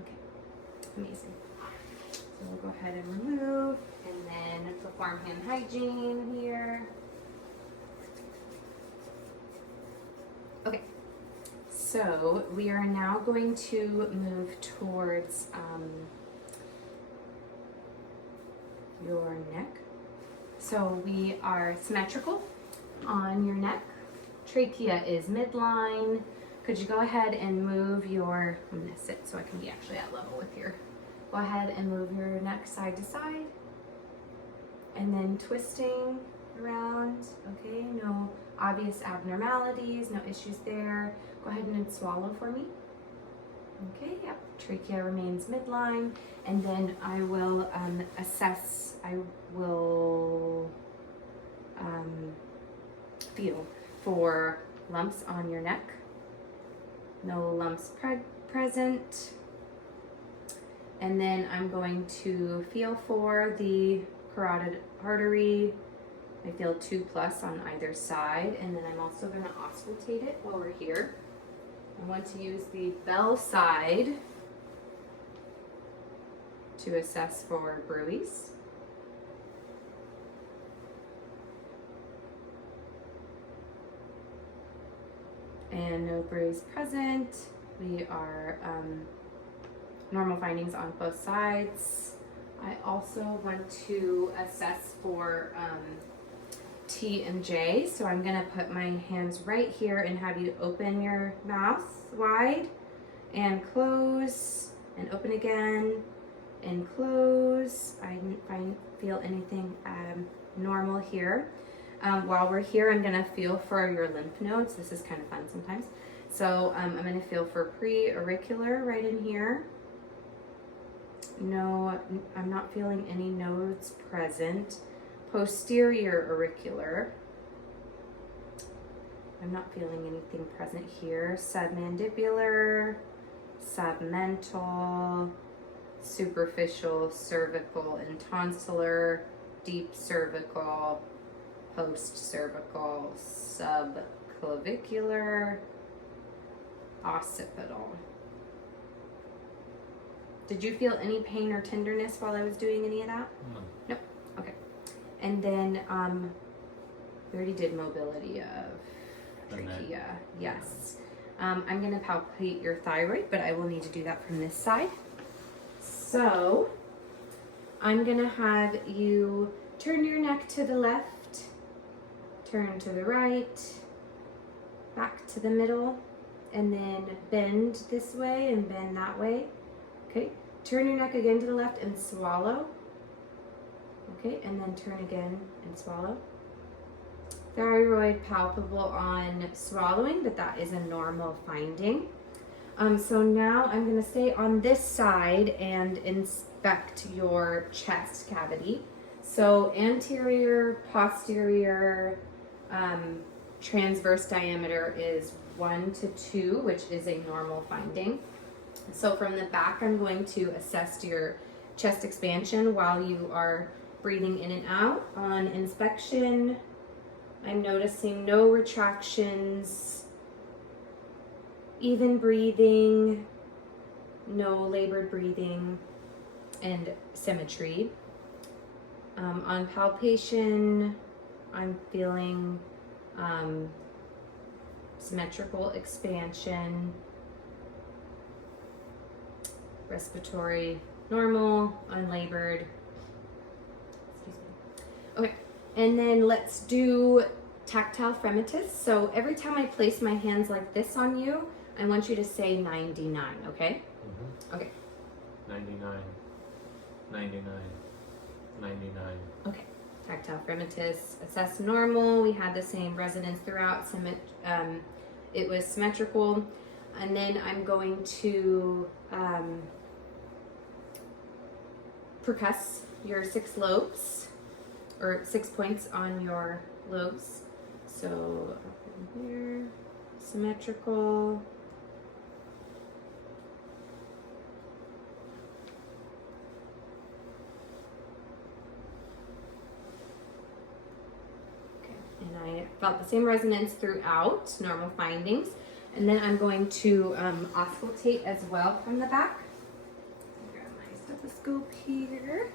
Okay, amazing. So we'll go ahead and remove, and then perform hand hygiene here. Okay, so we are now going to move towards your neck. So we are symmetrical on your neck. Trachea is midline. Could you go ahead and move your, I'm gonna sit so I can be actually at level with your, go ahead and move your neck side to side. And then twisting around, okay? No obvious abnormalities, no issues there. Go ahead and swallow for me. Okay, yep, trachea remains midline. And then I will assess, I will feel for lumps on your neck. No lumps present. And then I'm going to feel for the carotid artery. I feel 2+ on either side, and then I'm also going to auscultate it while we're here. I want to use the bell side to assess for bruits. And no bruise present. We are normal findings on both sides. I also want to assess for T and J, so I'm gonna put my hands right here and have you open your mouth wide and close and open again and close. I didn't feel anything normal here. While we're here, I'm gonna feel for your lymph nodes. This is kind of fun sometimes. So I'm gonna feel for pre-auricular right in here. No, I'm not feeling any nodes present. Posterior auricular. I'm not feeling anything present here. Submandibular, submental, superficial, cervical, and tonsillar, deep cervical, post-cervical, subclavicular, occipital. Did you feel any pain or tenderness while I was doing any of that? No. Nope. Okay. And then we already did mobility of trachea. Yes. I'm going to palpate your thyroid, but I will need to do that from this side. So I'm going to have you turn your neck to the left, turn to the right, back to the middle, and then bend this way and bend that way. Okay, turn your neck again to the left and swallow. Okay, and then turn again and swallow. Thyroid palpable on swallowing, but that is a normal finding. So now I'm going to stay on this side and inspect your chest cavity. So anterior, posterior, transverse diameter is 1 to 2, which is a normal finding. So from the back, I'm going to assess your chest expansion while you are breathing in and out. On inspection, I'm noticing no retractions, even breathing, no labored breathing, and symmetry. On palpation, I'm feeling symmetrical expansion, respiratory normal, unlabored. Excuse me. Okay, and then let's do tactile fremitus. So every time I place my hands like this on you, I want you to say 99, okay? Mm-hmm. Okay. 99, 99, 99. Okay, tactile fremitus, assessed normal. We had the same resonance throughout. It was symmetrical. And then I'm going to percuss your 6 lobes, or 6 points on your lobes. So up in here, symmetrical. Okay, and I felt the same resonance throughout, normal findings. And then I'm going to auscultate as well from the back. Grab my stethoscope here.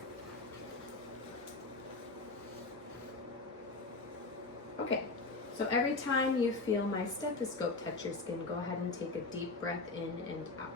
Okay, so every time you feel my stethoscope touch your skin, go ahead and take a deep breath in and out.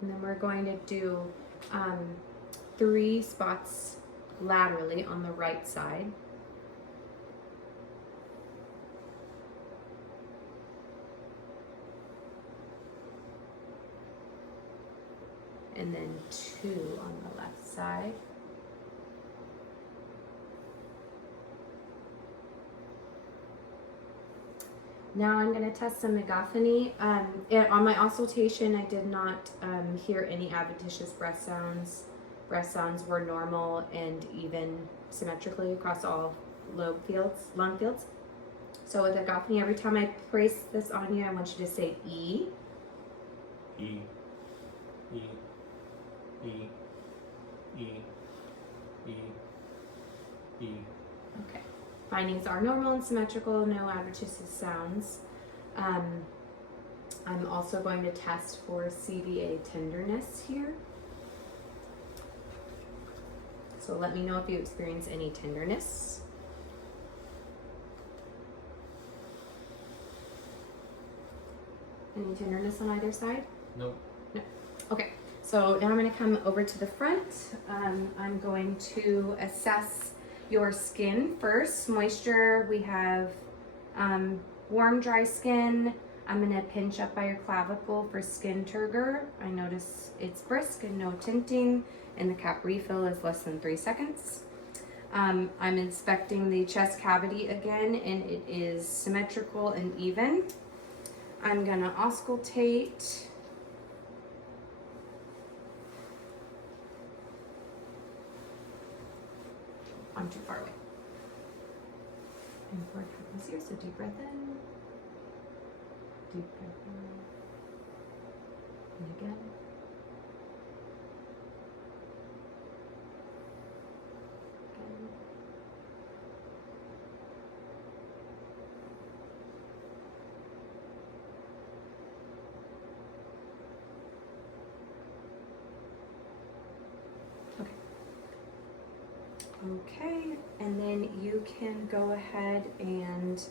And then we're going to do 3 spots laterally on the right side. And then 2 on the left side. Now I'm going to test some megaphony. On my auscultation, I did not hear any adventitious breath sounds. Breath sounds were normal and even symmetrically across all lung fields. So with megaphony, every time I place this on you, I want you to say E. E. E. E. E. E. E. Okay. Findings are normal and symmetrical, no adventitious sounds. I'm also going to test for CVA tenderness here. So let me know if you experience any tenderness. Any tenderness on either side? Nope. No. Okay. So now I'm going to come over to the front. I'm going to assess your skin first. Moisture, we have warm, dry skin. I'm going to pinch up by your clavicle for skin turgor. I notice it's brisk and no tinting, and the cap refill is less than 3 seconds. I'm inspecting the chest cavity again, and it is symmetrical and even. I'm going to auscultate. I'm too far away. And 4 happens here, so deep breath in. Deep breath in. And again. Again. Okay, and then you can go ahead and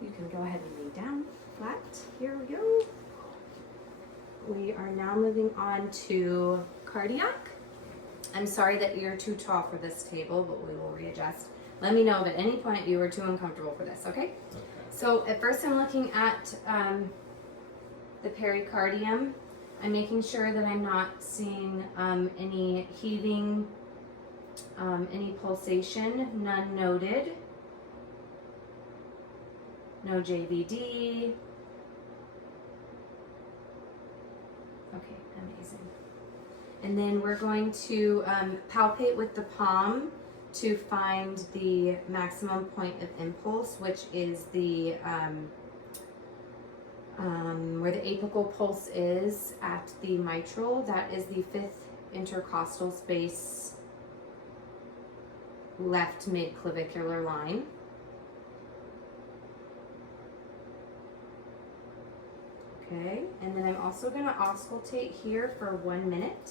lay down flat. Here we go. We are now moving on to cardiac. I'm sorry that you're too tall for this table, but we will readjust. Let me know if at any point you were too uncomfortable for this, okay? Okay. So at first I'm looking at the pericardium. I'm making sure that I'm not seeing any heaving, any pulsation, none noted. No JVD. Okay, amazing. And then we're going to palpate with the palm to find the maximum point of impulse, which is the where the apical pulse is at the mitral. That is the 5th intercostal space, left mid-clavicular line. Okay, and then I'm also going to auscultate here for 1 minute.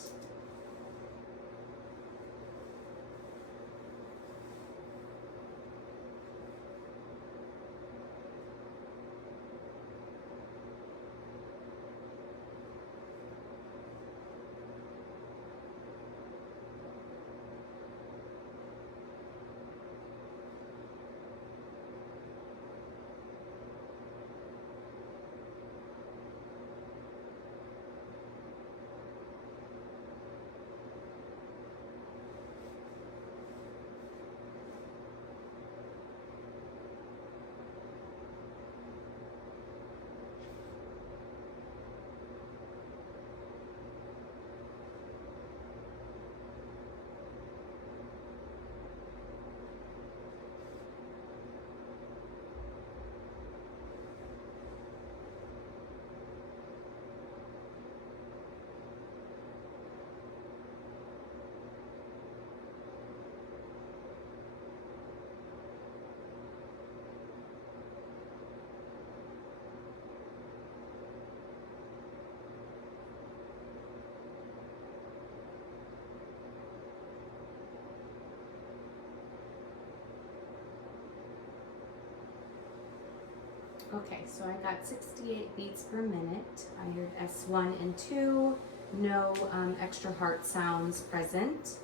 Okay, so I got 68 beats per minute. I heard S1 and 2, no extra heart sounds present.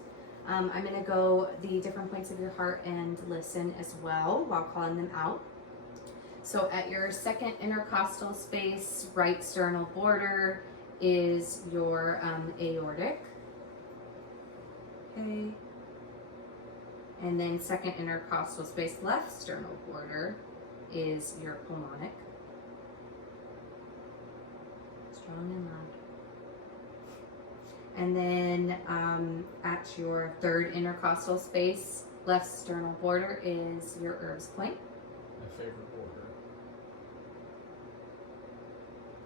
I'm going to go the different points of your heart and listen as well while calling them out. So at your second intercostal space, right sternal border is your aortic. Okay. And then second intercostal space, left sternal border is your pulmonic. Strong and loud. And then at your third intercostal space, left sternal border is your Erb's point. My favorite border.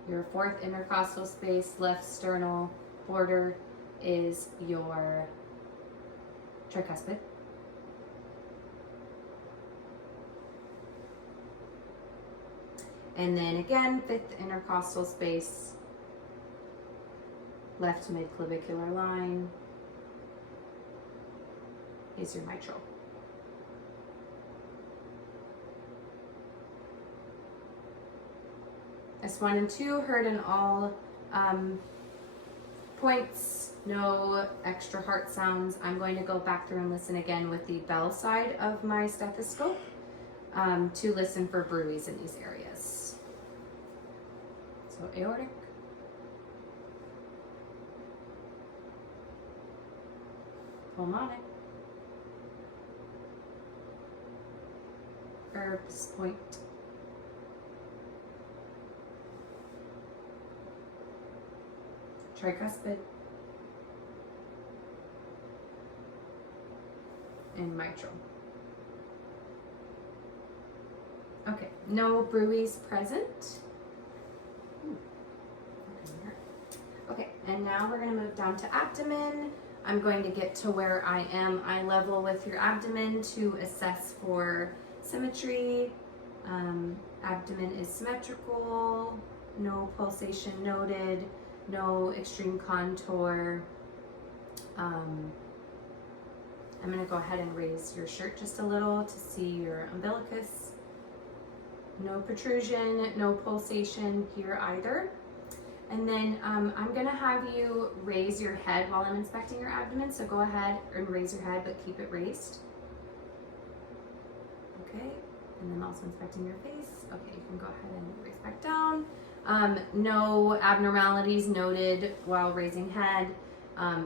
Your fourth intercostal space, left sternal border is your tricuspid. And then again, fifth intercostal space, left midclavicular line is your mitral. S1 and 2 heard in all points, no extra heart sounds. I'm going to go back through and listen again with the bell side of my stethoscope to listen for bruits in these areas. So aortic, pulmonic, Erb's point, tricuspid, and mitral. Okay, no bruits present. Okay, and now we're going to move down to abdomen. I'm going to get to where I am eye level with your abdomen to assess for symmetry. Abdomen is symmetrical, no pulsation noted, no extreme contour. I'm going to go ahead and raise your shirt just a little to see your umbilicus. No protrusion, no pulsation here either. And then I'm going to have you raise your head while I'm inspecting your abdomen. So go ahead and raise your head, but keep it raised. Okay, and then also inspecting your face. Okay, you can go ahead and raise back down. No abnormalities noted while raising head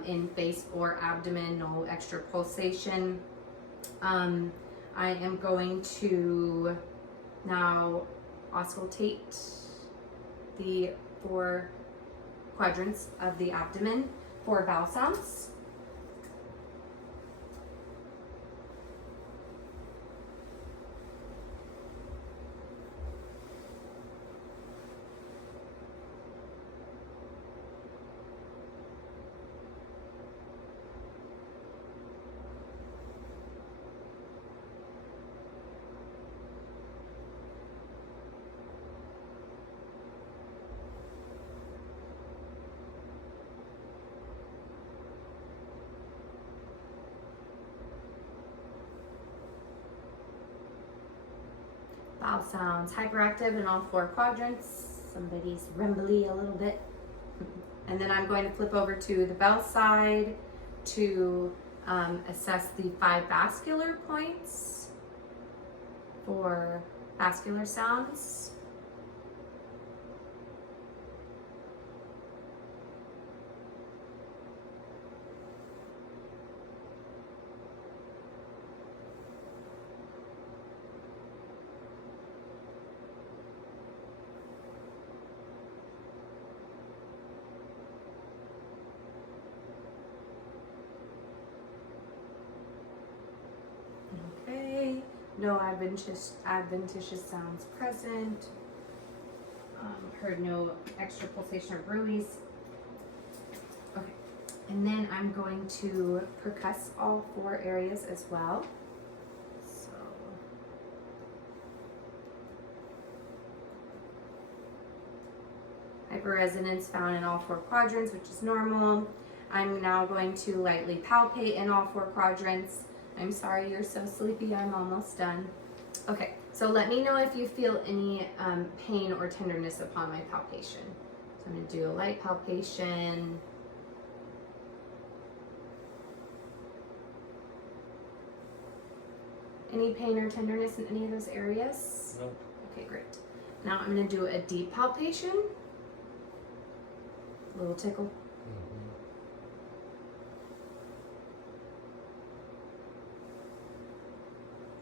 in face or abdomen, no extra pulsation. I am going to now auscultate the 4 quadrants of the abdomen for vowel sounds. Vowel sounds hyperactive in all 4 quadrants. Somebody's rumbly a little bit. And then I'm going to flip over to the bell side to assess the 5 vascular points for vascular sounds. Okay, no adventitious sounds present. Heard no extra pulsation or bruits. Okay, and then I'm going to percuss all 4 areas as well. So, hyperresonance found in all 4 quadrants, which is normal. I'm now going to lightly palpate in all 4 quadrants. I'm sorry you're so sleepy, I'm almost done. Okay, So let me know if you feel any pain or tenderness upon my palpation. So I'm going to do a light palpation. Any pain or tenderness in any of those areas? Nope. Okay, great. Now I'm going to do a deep palpation. A little tickle.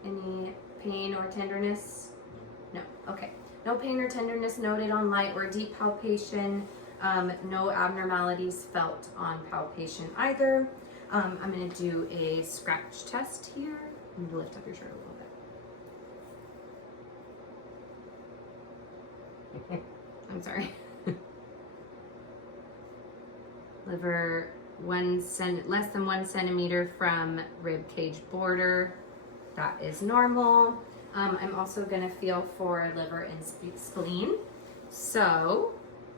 Any pain or tenderness? No. Okay. No pain or tenderness noted on light or deep palpation. No abnormalities felt on palpation either. I'm going to do a scratch test here. I'm going to lift up your shirt a little bit. I'm sorry. Liver less than 1 centimeter from rib cage border. That is normal. I'm also going to feel for liver and spleen. So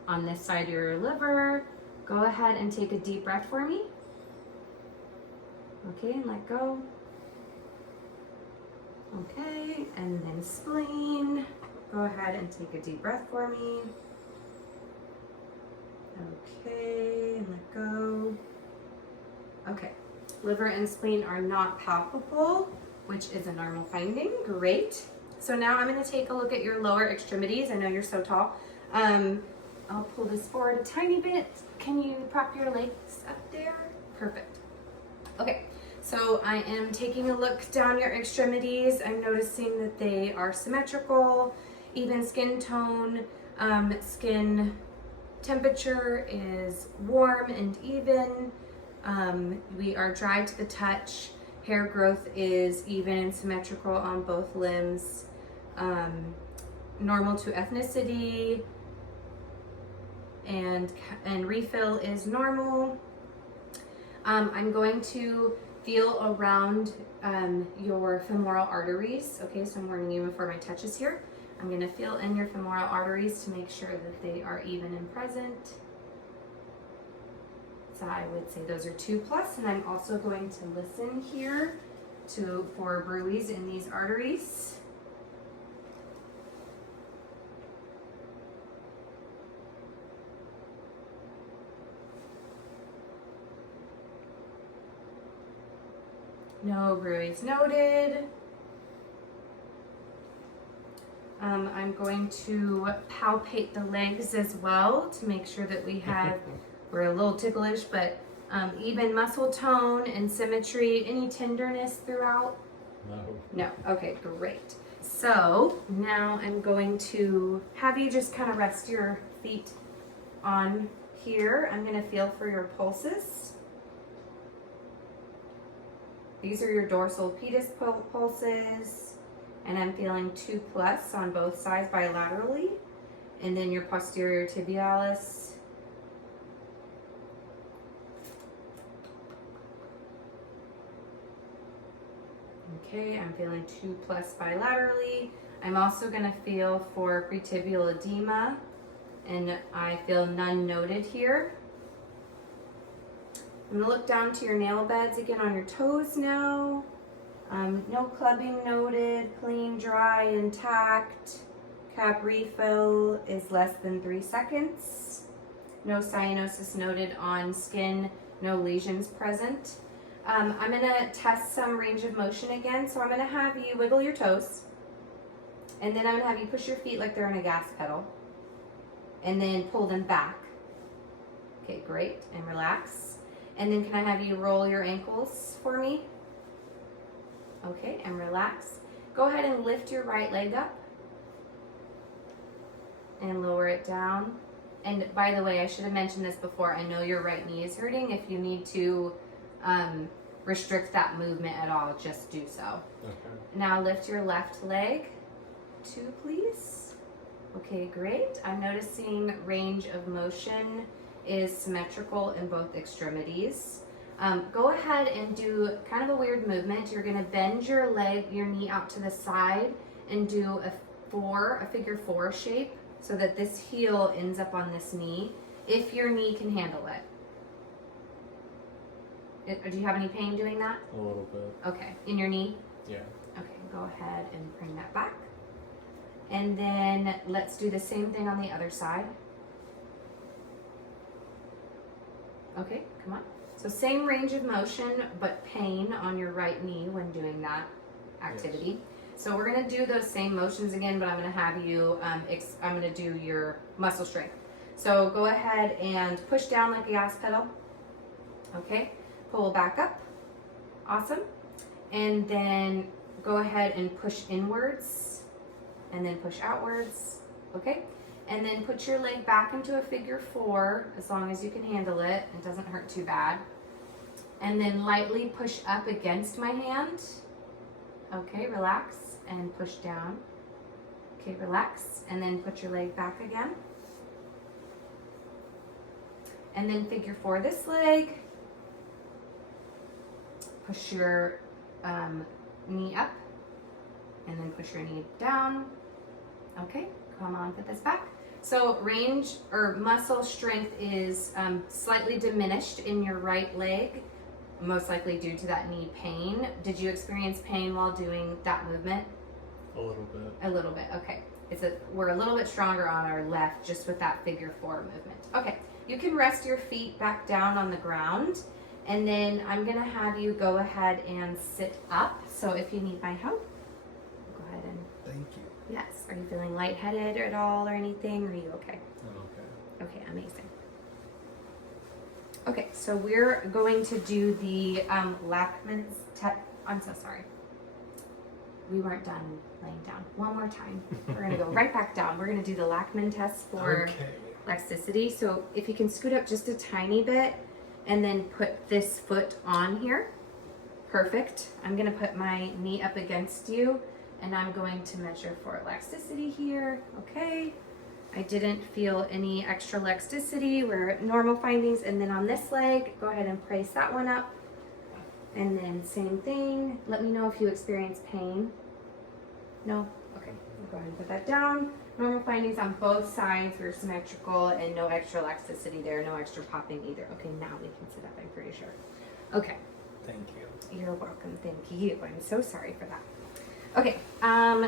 on this side of your liver, go ahead and take a deep breath for me. Okay, and let go. Okay, and then spleen. Go ahead and take a deep breath for me. Okay, and let go. Okay, liver and spleen are not palpable, which is a normal finding. Great. So now I'm going to take a look at your lower extremities. I know you're so tall. I'll pull this forward a tiny bit. Can you prop your legs up there? Perfect. Okay, so I am taking a look down your extremities. I'm noticing that they are symmetrical, even skin tone, skin temperature is warm and even. We are dry to the touch. Hair growth is even and symmetrical on both limbs. Normal to ethnicity, and refill is normal. I'm going to feel around your femoral arteries. Okay, so I'm warning you before my touches here. I'm going to feel in your femoral arteries to make sure that they are even and present. So I would say those are 2+, and I'm also going to listen here for bruits in these arteries. No bruits noted. I'm going to palpate the legs as well to make sure that we have, we're a little ticklish, but even muscle tone and symmetry. Any tenderness throughout? No. No. Okay, great. So now I'm going to have you just kind of rest your feet on here. I'm going to feel for your pulses. These are your dorsal pedis pulses. And I'm feeling 2+ on both sides bilaterally. And then your posterior tibialis. Okay, I'm feeling 2+ bilaterally. I'm also going to feel for pretibial edema, and I feel none noted here. I'm going to look down to your nail beds again on your toes now. No clubbing noted, clean, dry, intact. Cap refill is less than 3 seconds. No cyanosis noted on skin, no lesions present. I'm going to test some range of motion again. So I'm going to have you wiggle your toes. And then I'm going to have you push your feet like they're on a gas pedal. And then pull them back. Okay, great. And relax. And then can I have you roll your ankles for me? Okay, and relax. Go ahead and lift your right leg up. And lower it down. And by the way, I should have mentioned this before. I know your right knee is hurting. If you need to restrict that movement at all, just do so. Okay. Now lift your left leg. 2, please. Okay, great. I'm noticing range of motion is symmetrical in both extremities. Go ahead and do kind of a weird movement. You're going to bend your knee out to the side and do a figure 4 shape so that this heel ends up on this knee, if your knee can handle it. Do you have any pain doing that? A little bit. Okay, in your knee? Yeah. Okay, go ahead and bring that back. And then let's do the same thing on the other side. Okay, come on. So same range of motion, but pain on your right knee when doing that activity. Yes. So we're gonna do those same motions again, but I'm gonna have you, I'm gonna do your muscle strength. So go ahead and push down like a gas pedal. Okay, pull back up. Awesome. And then go ahead and push inwards and then push outwards. Okay. And then put your leg back into a figure 4 as long as you can handle it. It doesn't hurt too bad. And then lightly push up against my hand. Okay, relax and push down. Okay, relax. And then put your leg back again. And then figure 4 this leg. Push your knee up. And then push your knee down. Okay, come on, put this back. So range or muscle strength is slightly diminished in your right leg, most likely due to that knee pain. Did you experience pain while doing that movement? A little bit. A little bit, okay. We're a little bit stronger on our left just with that figure 4 movement. Okay, you can rest your feet back down on the ground, and then I'm gonna have you go ahead and sit up. So if you need my help, go ahead and. Thank you. Yes. Are you feeling lightheaded at all or anything? Are you okay? I'm okay. Okay, amazing. Okay, so we're going to do the Lachman's test. I'm so sorry. We weren't done laying down. One more time. We're going to go right back down. We're going to do the Lachman test for elasticity. So if you can scoot up just a tiny bit and then put this foot on here. Perfect. I'm going to put my knee up against you. And I'm going to measure for elasticity here. Okay. I didn't feel any extra elasticity. We're at normal findings. And then on this leg, go ahead and brace that one up. And then same thing. Let me know if you experience pain. No? Okay. Go ahead and put that down. Normal findings on both sides. We're symmetrical and no extra elasticity there. No extra popping either. Okay, now we can sit up, I'm pretty sure. Okay. Thank you. You're welcome. Thank you. I'm so sorry for that. Okay,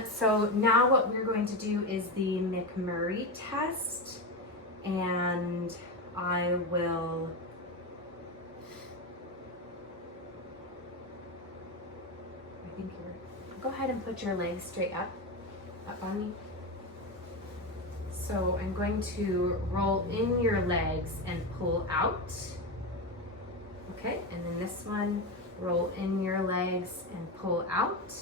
so now what we're going to do is the McMurray test, and I will go ahead and put your legs straight up on me. So I'm going to roll in your legs and pull out. Okay, and then this one, roll in your legs and pull out.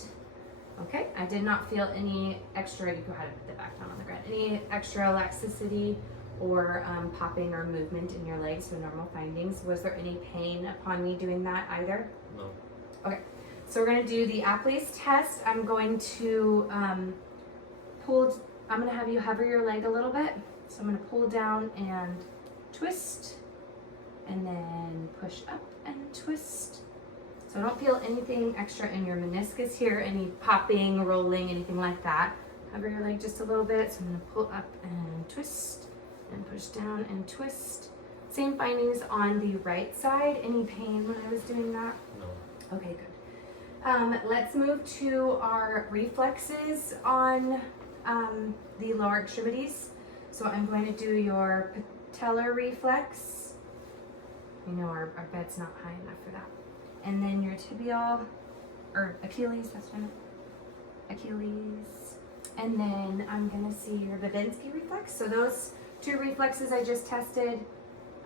Okay, I did not feel any extra, you go ahead and put it back down on the ground, any extra elasticity or popping or movement in your legs, so normal findings. Was there any pain upon me doing that either? No. Okay, so we're gonna do the Apley's test. I'm going to I'm gonna have you hover your leg a little bit. So I'm gonna pull down and twist, and then push up and twist. So don't feel anything extra in your meniscus here, any popping, rolling, anything like that. Hover your leg just a little bit. So I'm gonna pull up and twist and push down and twist. Same findings on the right side. Any pain when I was doing that? No. Okay, good. Let's move to our reflexes on the lower extremities. So I'm going to do your patellar reflex. You know our bed's not high enough for that. And then your tibial, or Achilles, that's what Achilles. And then I'm gonna see your Babinski reflex. So those two reflexes I just tested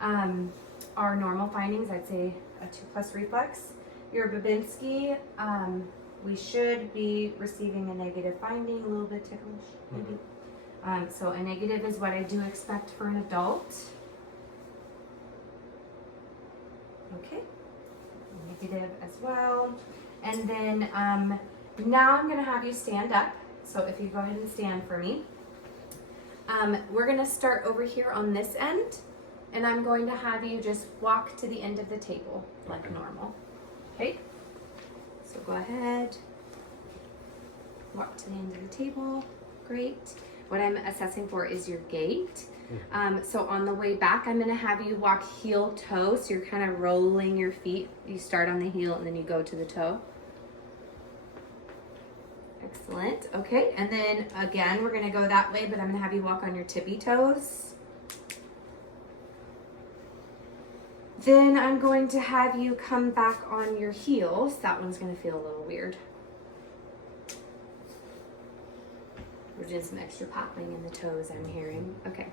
are normal findings. I'd say a 2+ reflex. Your Babinski, we should be receiving a negative finding, a little bit ticklish, maybe. So a negative is what I do expect for an adult. Okay. Negative as well. And then now I'm going to have you stand up. So if you go ahead and stand for me. We're going to start over here on this end, and I'm going to have you just walk to the end of the table like normal. Okay? So go ahead. Walk to the end of the table. Great. What I'm assessing for is your gait. So on the way back, I'm going to have you walk heel toe. So you're kind of rolling your feet. You start on the heel and then you go to the toe. Excellent. Okay, and then again, we're gonna go that way, but I'm gonna have you walk on your tippy toes. Then I'm going to have you come back on your heels. That one's gonna feel a little weird. We're doing some extra popping in the toes, I'm hearing. Okay.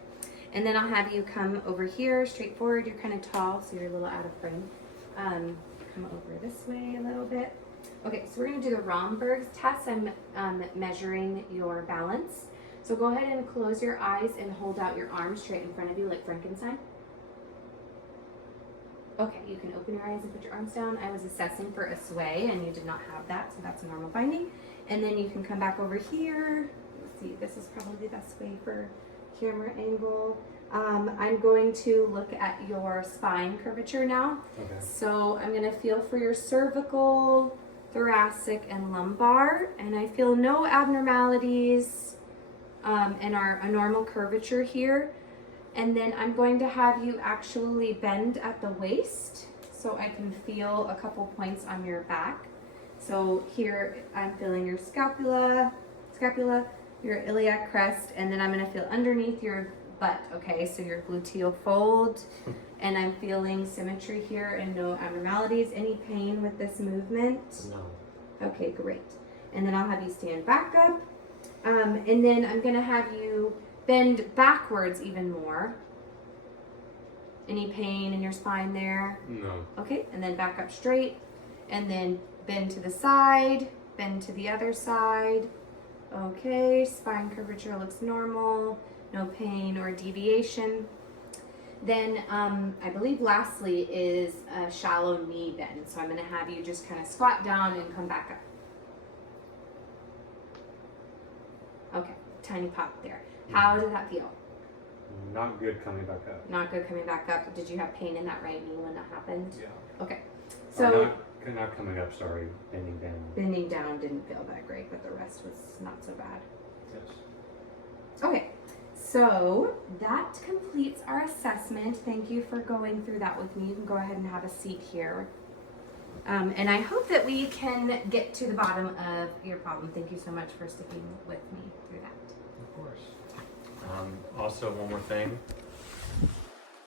And then I'll have you come over here, straight forward. You're kind of tall, so you're a little out of frame. Come over this way a little bit. Okay, so we're gonna do the Romberg's test. I'm measuring your balance. So go ahead and close your eyes and hold out your arms straight in front of you like Frankenstein. Okay, you can open your eyes and put your arms down. I was assessing for a sway and you did not have that, so that's a normal finding. And then you can come back over here. Let's see, this is probably the best way for camera angle. I'm going to look at your spine curvature now. Okay. So I'm gonna feel for your cervical, thoracic, and lumbar, and I feel no abnormalities and a normal curvature here. And then I'm going to have you actually bend at the waist so I can feel a couple points on your back. So here I'm feeling your scapula, your iliac crest, and then I'm gonna feel underneath your butt, okay? So your gluteal fold, and I'm feeling symmetry here and no abnormalities. Any pain with this movement? No. Okay, great. And then I'll have you stand back up. And then I'm gonna have you bend backwards even more. Any pain in your spine there? No. Okay, and then back up straight. And then bend to the side, bend to the other side. Okay, spine curvature looks normal. No pain or deviation. Then I believe lastly is a shallow knee bend. So I'm gonna have you just kind of squat down and come back up. Okay, tiny pop there. How did that feel? Not good coming back up. Not good coming back up. Did you have pain in that right knee when that happened? Yeah. Okay, Or so not coming up, sorry, bending down. bending down didn't feel that great, but the rest was not so bad. Yes. Okay, so that completes our assessment. Thank you for going through that with me. You can go ahead and have a seat here. And I hope that we can get to the bottom of your problem. Thank you so much for sticking with me through that. Of course. Also, one more thing.